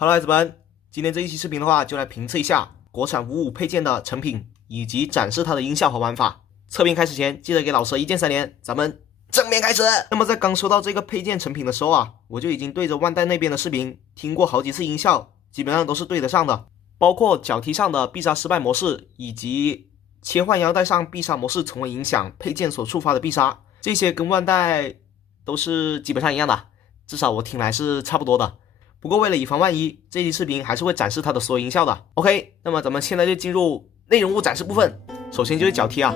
Hello，孩子们，今天这一期视频的话，就来评测一下国产55配件的成品，以及展示它的音效和玩法。测评开始前，记得给老师一键3连，咱们正面开始。那么在刚收到这个配件成品的时候啊，我就已经对着万代那边的视频听过好几次音效，基本上都是对得上的，包括脚踢上的必杀失败模式，以及切换腰带上必杀模式，从而影响配件所触发的必杀，这些跟万代都是基本上一样的，至少我听来是差不多的。不过为了以防万一，这期视频还是会展示它的所有音效的。OK， 那么咱们现在就进入内容物展示部分。首先就是脚踢啊。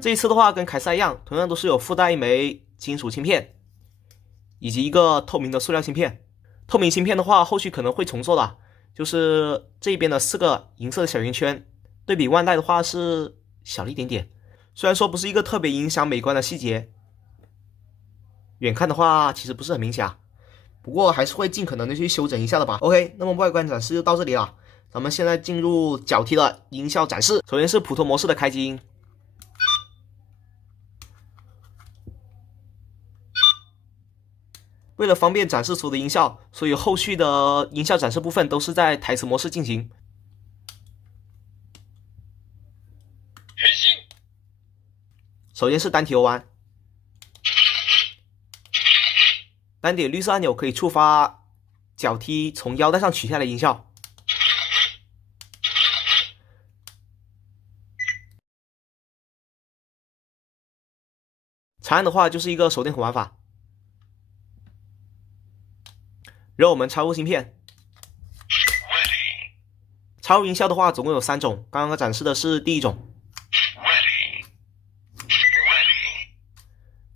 这一次的话跟凯撒一样，同样都是有附带一枚金属芯片，以及一个透明的塑料芯片。透明芯片的话，后续可能会重做的，就是这边的4个银色的小圆圈，对比万代的话是小了一点点。虽然说不是一个特别影响美观的细节，远看的话其实不是很明显，不过还是会尽可能的去修整一下的吧。OK， 那么外观展示就到这里了，咱们现在进入脚踢的音效展示。首先是普通模式的开机音。为了方便展示所有的音效，所以后续的音效展示部分都是在台词模式进行。首先是单体游玩，单点绿色按钮可以触发脚踢从腰带上取下来的音效。长按的话就是一个手电筒玩法。然后我们插入芯片，插入音效的话总共有3种，刚刚展示的是第一种。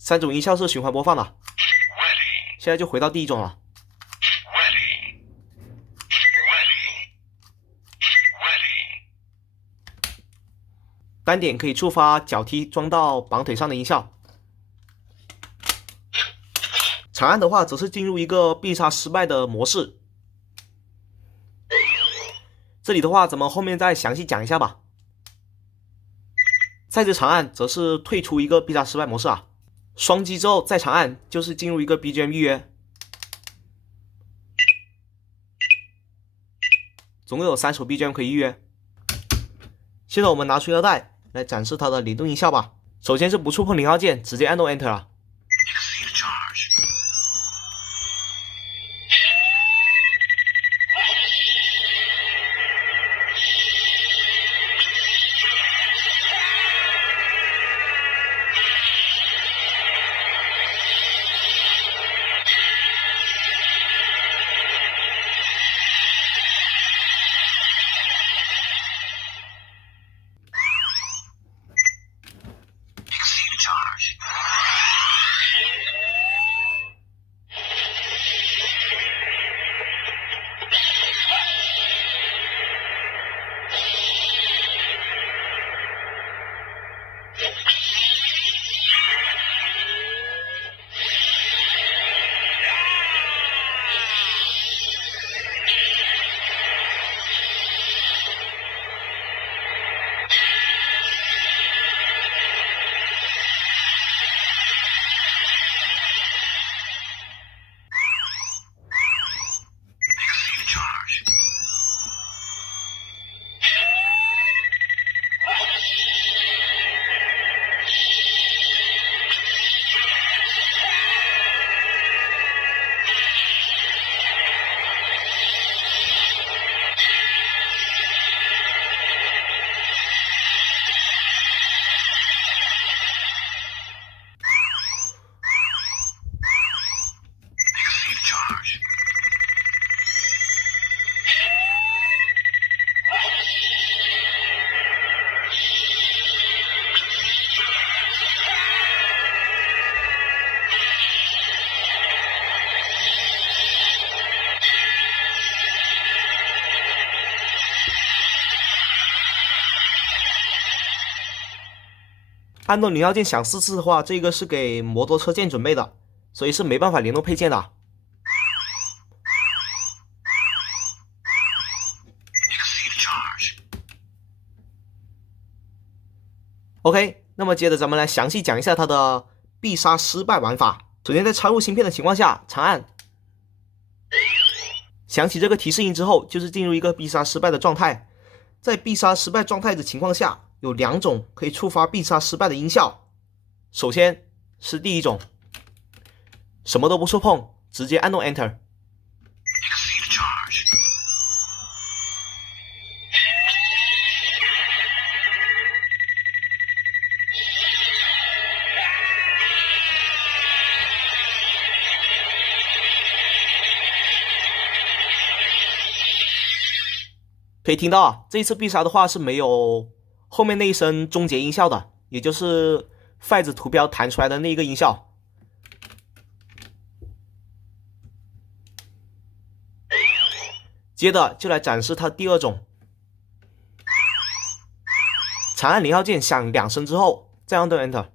3种音效是循环播放的，现在就回到第一种了。单点可以触发脚踢装到绑腿上的音效。长按的话则是进入一个必杀失败的模式。这里的话咱们后面再详细讲一下吧。再次长按则是退出一个必杀失败模式啊。双击之后再长按就是进入一个 BGM 预约。总共有3首 BGM 可以预约。现在我们拿出腰带来展示它的联动音效吧。首先是不触碰0号键，直接按动 Enter 啊。按动0号键响4次的话，这个是给摩托车键准备的，所以是没办法联动配件的。OK， 那么接着咱们来详细讲一下它的必杀失败玩法。首先，在插入芯片的情况下，长按，响起这个提示音之后，就是进入一个必杀失败的状态。在必杀失败状态的情况下，有2种可以触发必杀失败的音效。首先是第一种，什么都不触碰，直接按动 Enter。可以听到啊，这一次必杀的话是没有后面那一声终结音效的，也就是 Phase 图标弹出来的那一个音效。接着就来展示它第2种，长按0号键响2声之后，再按动 Enter。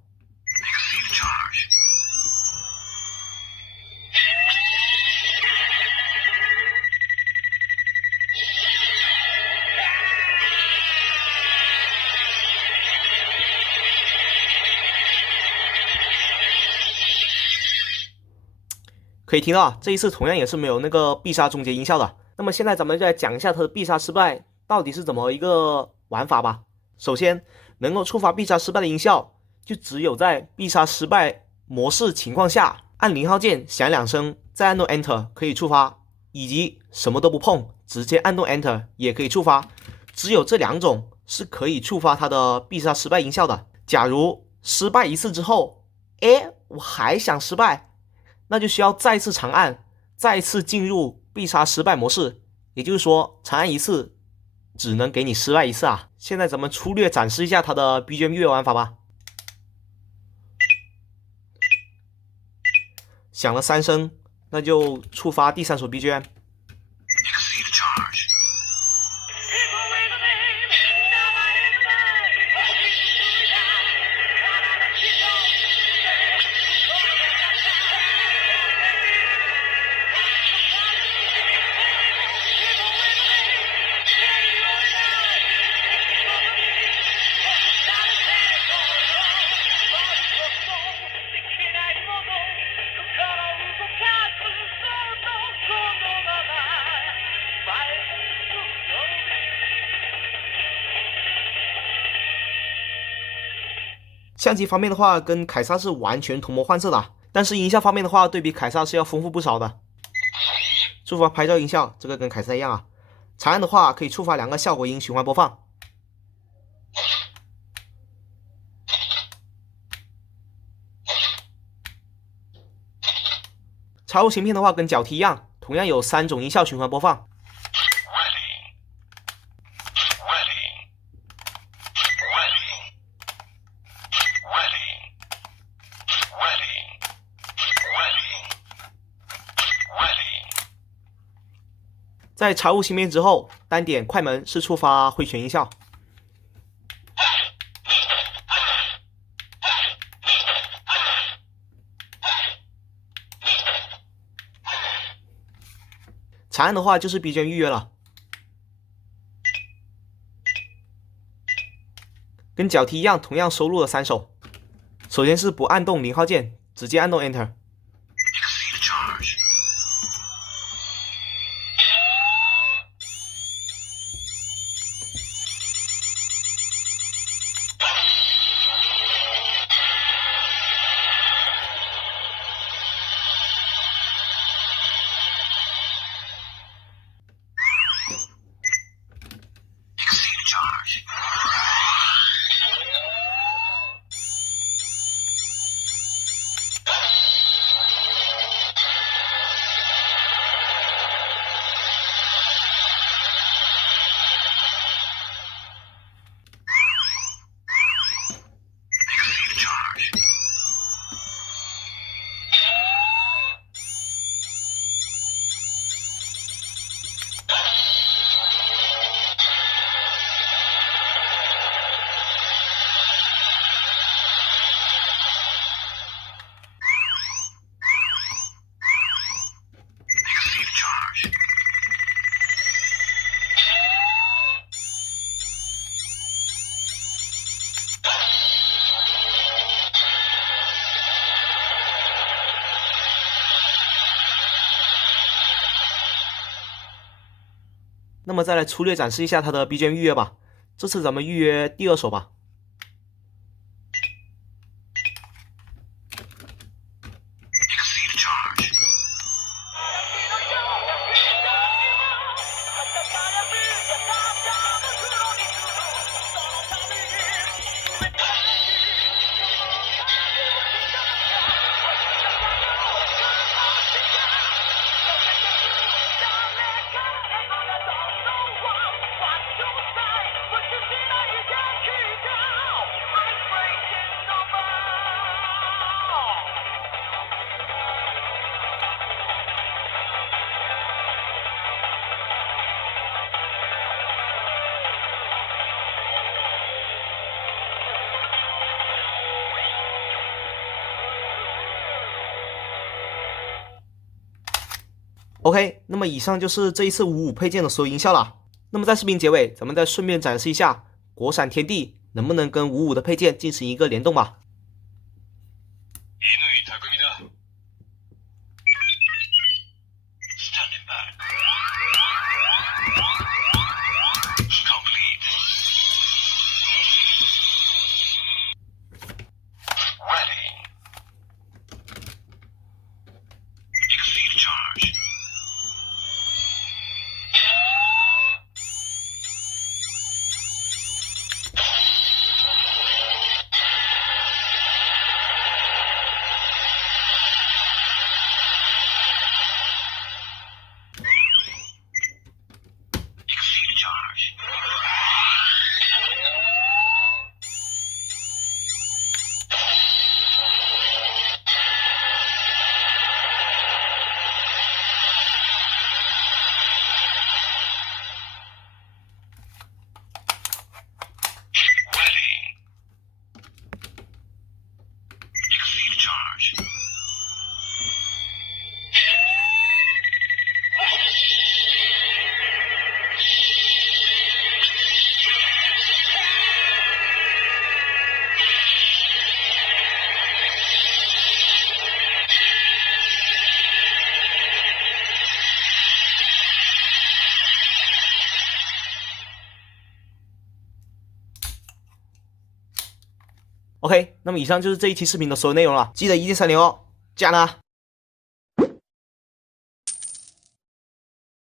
可以听到啊，这一次同样也是没有那个必杀终结音效的。那么现在咱们就来讲一下它的必杀失败到底是怎么一个玩法吧。首先，能够触发必杀失败的音效，就只有在必杀失败模式情况下，按0号键响2声，再按动 Enter 可以触发，以及什么都不碰，直接按动 Enter 也可以触发。只有这2种是可以触发它的必杀失败音效的。假如失败1次之后，我还想失败，那就需要再次长按，再次进入必杀失败模式，也就是说长按1次只能给你失败1次啊。现在咱们粗略展示一下它的 BGM 乐玩法吧。响了3声，那就触发第3首 BGM。相机方面的话，跟凯撒是完全同模换色的，但是音效方面的话，对比凯撒是要丰富不少的。触发拍照音效，这个跟凯撒一样啊。长按的话可以触发2个效果音循环播放。插入芯片的话，跟脚踢一样，同样有3种音效循环播放。在插入芯片之后，单点快门是触发挥拳音效。长按的话就是 BGM 预约了。跟脚踢一样，同样收录了3首。首先是不按动0号键，直接按动 Enter。那么再来粗略展示一下它的 B 卷预约吧。这次咱们预约第2首吧。OK， 那么以上就是这一次55配件的所有音效了。那么在视频结尾，咱们再顺便展示一下国产天地能不能跟55的配件进行一个联动吧。OK， 那么以上就是这一期视频的所有内容了，记得1键3连哦，加呢。